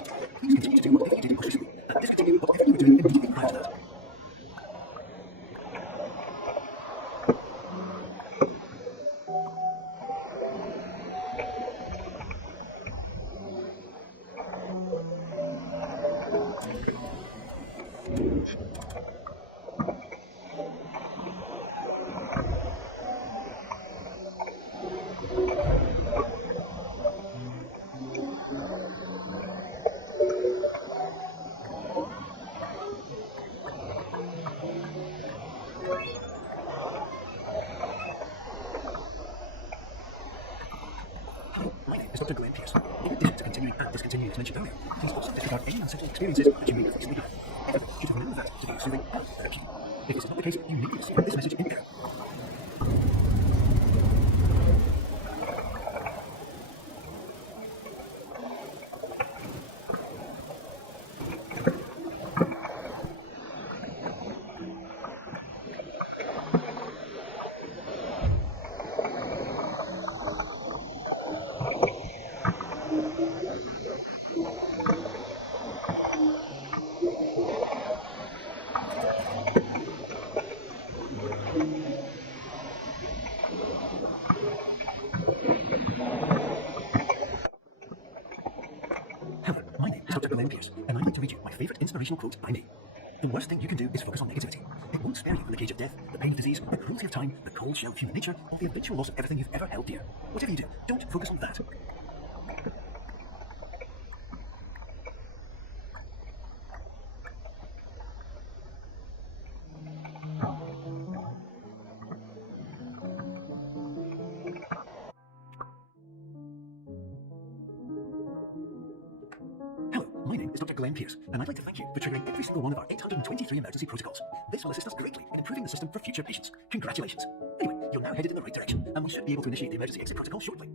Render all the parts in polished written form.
results. Please continue to do whatever you did most recently, and discontinue whatever you were doing immediately prior to that. My name is Dr. Glenn Pierce. In addition to continuing and discontinuing as mentioned earlier, please also disregard any unsettled experiences that you may have recently had. Everything should have known that to be soothing and therapeutic. If this is not the case, you need to receive this message in error. Hello, my name is Dr. Glenn Pierce, and I'd like to read you my favorite inspirational quote by me. The worst thing you can do is focus on negativity. It won't spare you from the cage of death, the pain of disease, the cruelty of time, the cold shell of human nature, or the eventual loss of everything you've ever held dear. Whatever you do, don't focus on that. Hello, my name is Dr. Glenn Pierce, and I'd like to thank you for triggering every single one of our 823 emergency protocols. This will assist us greatly in improving the system for future patients. Congratulations. Anyway, you're now headed in the right direction, and we should be able to initiate the emergency exit protocol shortly.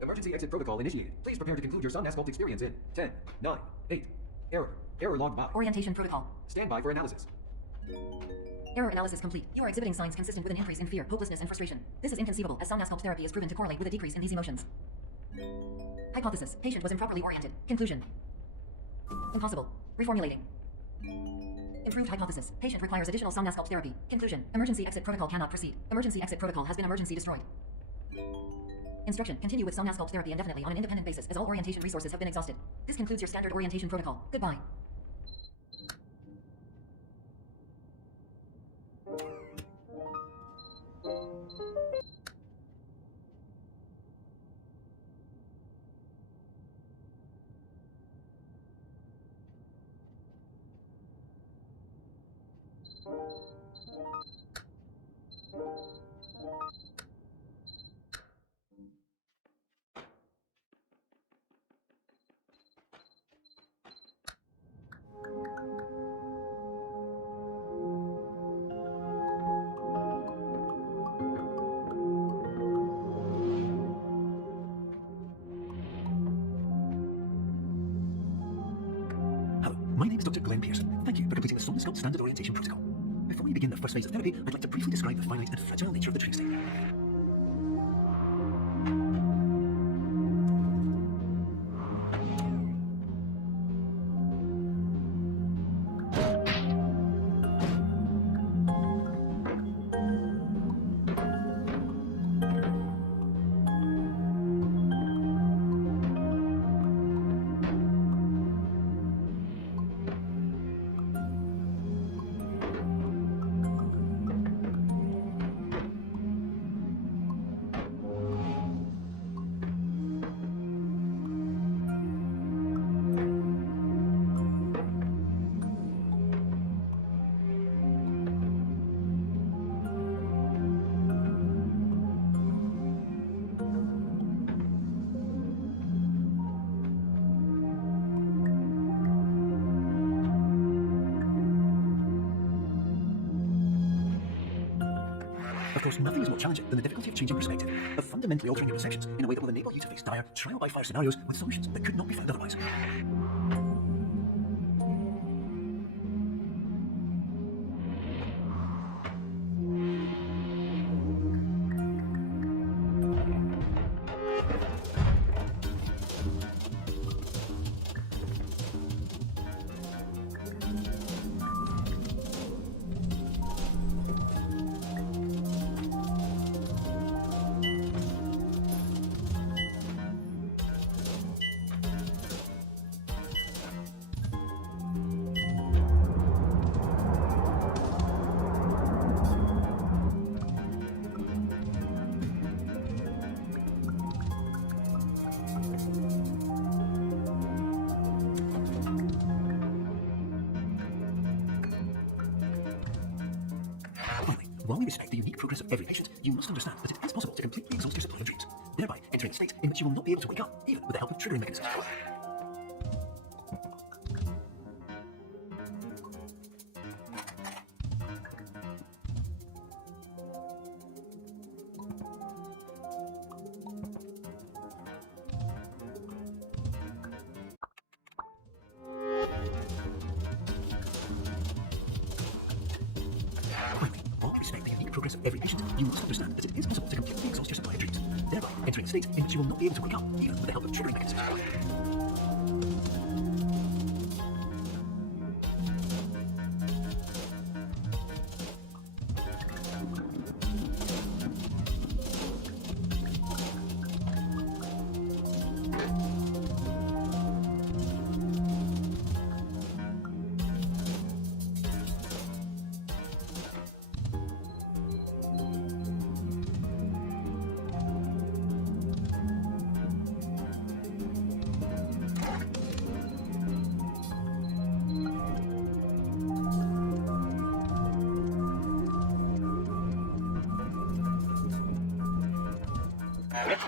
Emergency exit protocol initiated. Please prepare to conclude your Sun Asphalt experience in 10, 9, 8. Error logged by. Orientation protocol. Stand by for analysis. Error analysis complete. You are exhibiting signs consistent with an increase in fear, hopelessness, and frustration. This is inconceivable, as Sun Asphalt therapy is proven to correlate with a decrease in these emotions. Hypothesis. Patient was improperly oriented. Conclusion. Impossible. Reformulating. Improved hypothesis. Patient requires additional Sun Asphalt therapy. Conclusion. Emergency exit protocol cannot proceed. Emergency exit protocol has been emergency destroyed. Instruction. Continue with Sun Asphalt therapy indefinitely on an independent basis as all orientation resources have been exhausted. This concludes your standard orientation protocol. Goodbye. Hello, my name is Dr. Glenn Pierce. Thank you for completing the Sun Standard Orientation Protocol. Before we begin the first phase of therapy, I'd like to briefly describe the finite and fragile nature of the tree state. course, nothing is more challenging than the difficulty of changing perspective, of fundamentally altering your perceptions in a way that will enable you to face dire, trial-by-fire scenarios with solutions that could not be found otherwise. Finally, while we respect the unique progress of every patient, you must understand that it is possible to completely exhaust your supply of dreams, thereby entering a state in which you will not be able to wake up, even with the help of triggering mechanisms. Finally, while we respect the unique progress of every patient, you must understand that it is possible to completely exhaust your supply of dreams, thereby entering a state in which you will not be able to wake up, even with the help of triggering mechanisms.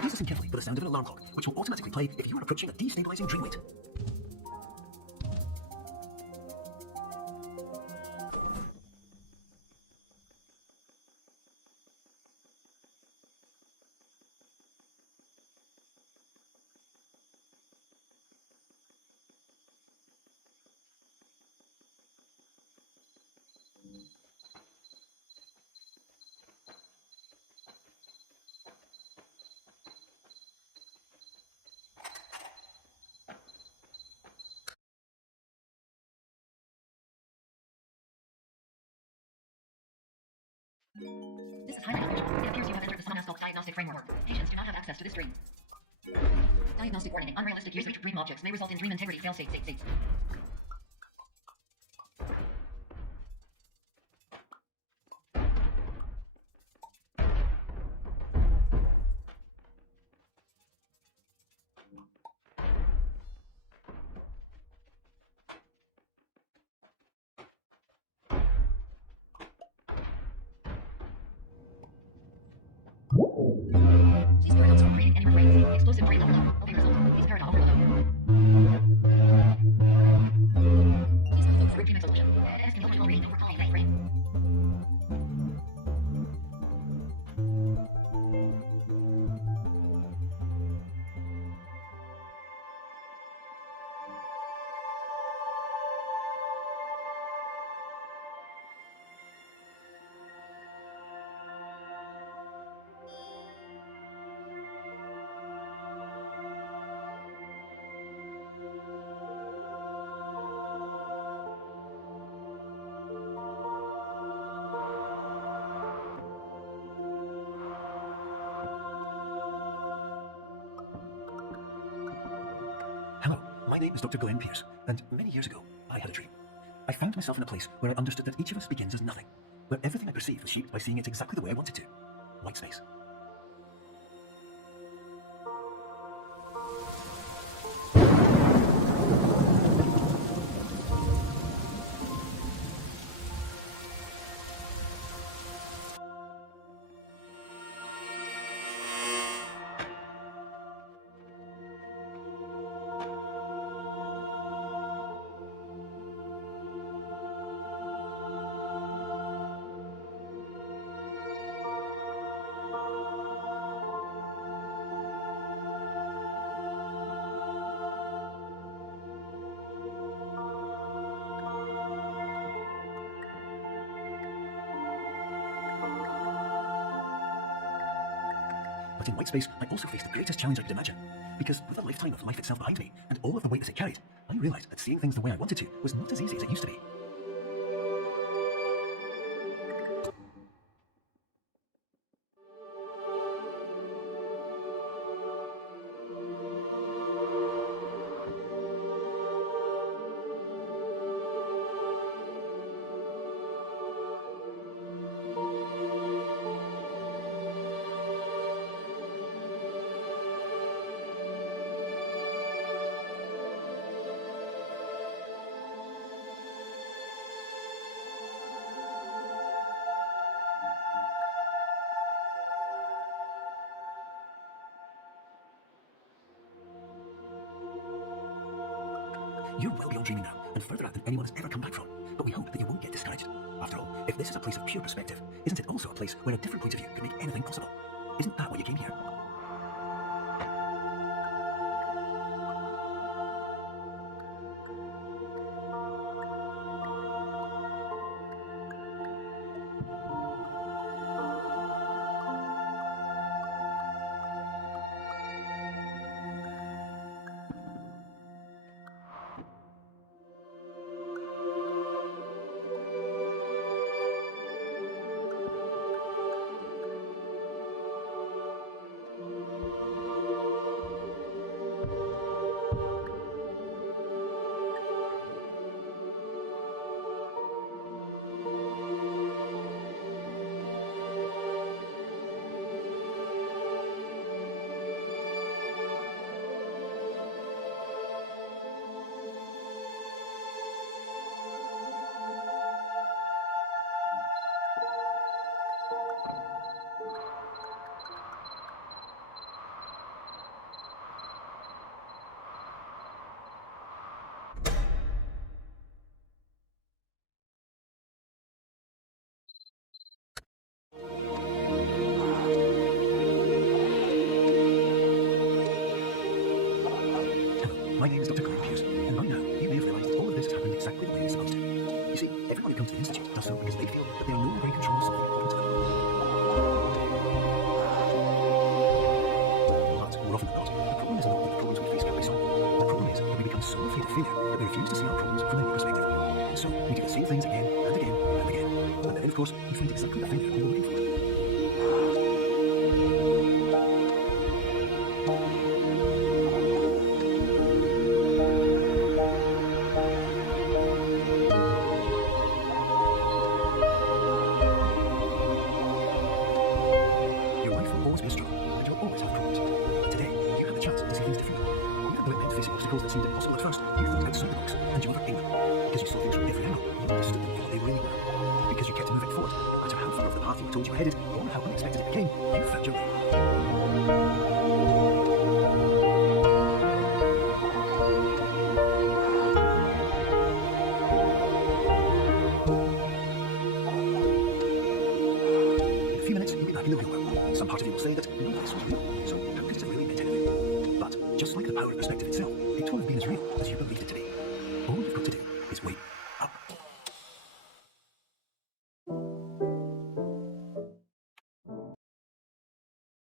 Please listen carefully for the sound of an alarm clock, which will automatically play if you are approaching a destabilizing dream weight. This is highly unusual. It appears you have entered the Sunamastalk diagnostic framework. Patients do not have access to this dream. Diagnostic warning. Unrealistic usage of dream objects may result in dream integrity fail states. Please paradox from creating any refrains. Explosive brain overload will be result. Please paradox overload. Please not vote for a dream solution. As can overload brain overcoming that frame. Hello, my name is Dr. Glenn Pierce, and many years ago, I had a dream. I found myself in a place where I understood that each of us begins as nothing, where everything I perceived was shaped by seeing it exactly the way I wanted to. White space. But in white space, I also faced the greatest challenge I could imagine. Because with a lifetime of life itself behind me, and all of the weight that it carried, I realized that seeing things the way I wanted to was not as easy as it used to be. You're well beyond dreaming now, and further out than anyone has ever come back from. But we hope that you won't get discouraged. After all, if this is a place of pure perspective, isn't it also a place where a different point of view can make anything possible? Isn't that why you came here? My name is Dr. Pierce, and by now you may have realized that all of this has happened exactly the way it's supposed to. You see, everyone who comes to the Institute does so because they feel that they are no longer in control of something important to them. But more often than not, the problem is not that the problems we face can't be solved. The problem is that we become so afraid of failure that we refuse to see our problems from a new perspective. So we do the same things again and again and again. And then, of course, we find exactly the thing we were looking for. Your life will always be a struggle, and you'll always have problems. But today, you have a chance to see things differently. Even though it meant facing obstacles that seemed impossible at first, you thought outside the box, and you overcame them. Because you saw things from every angle, you understood them for what they really were. Because you kept moving forward, no matter how far off the path you were told you were headed, or how unexpected it became, you found your way. In a few minutes, you'll be back in the real world. Some part of you will say that none of this was real, so how could it have really meant anything? But just like the power of perspective itself, it will have been as real as you believed it to be. All you've got to do is wait.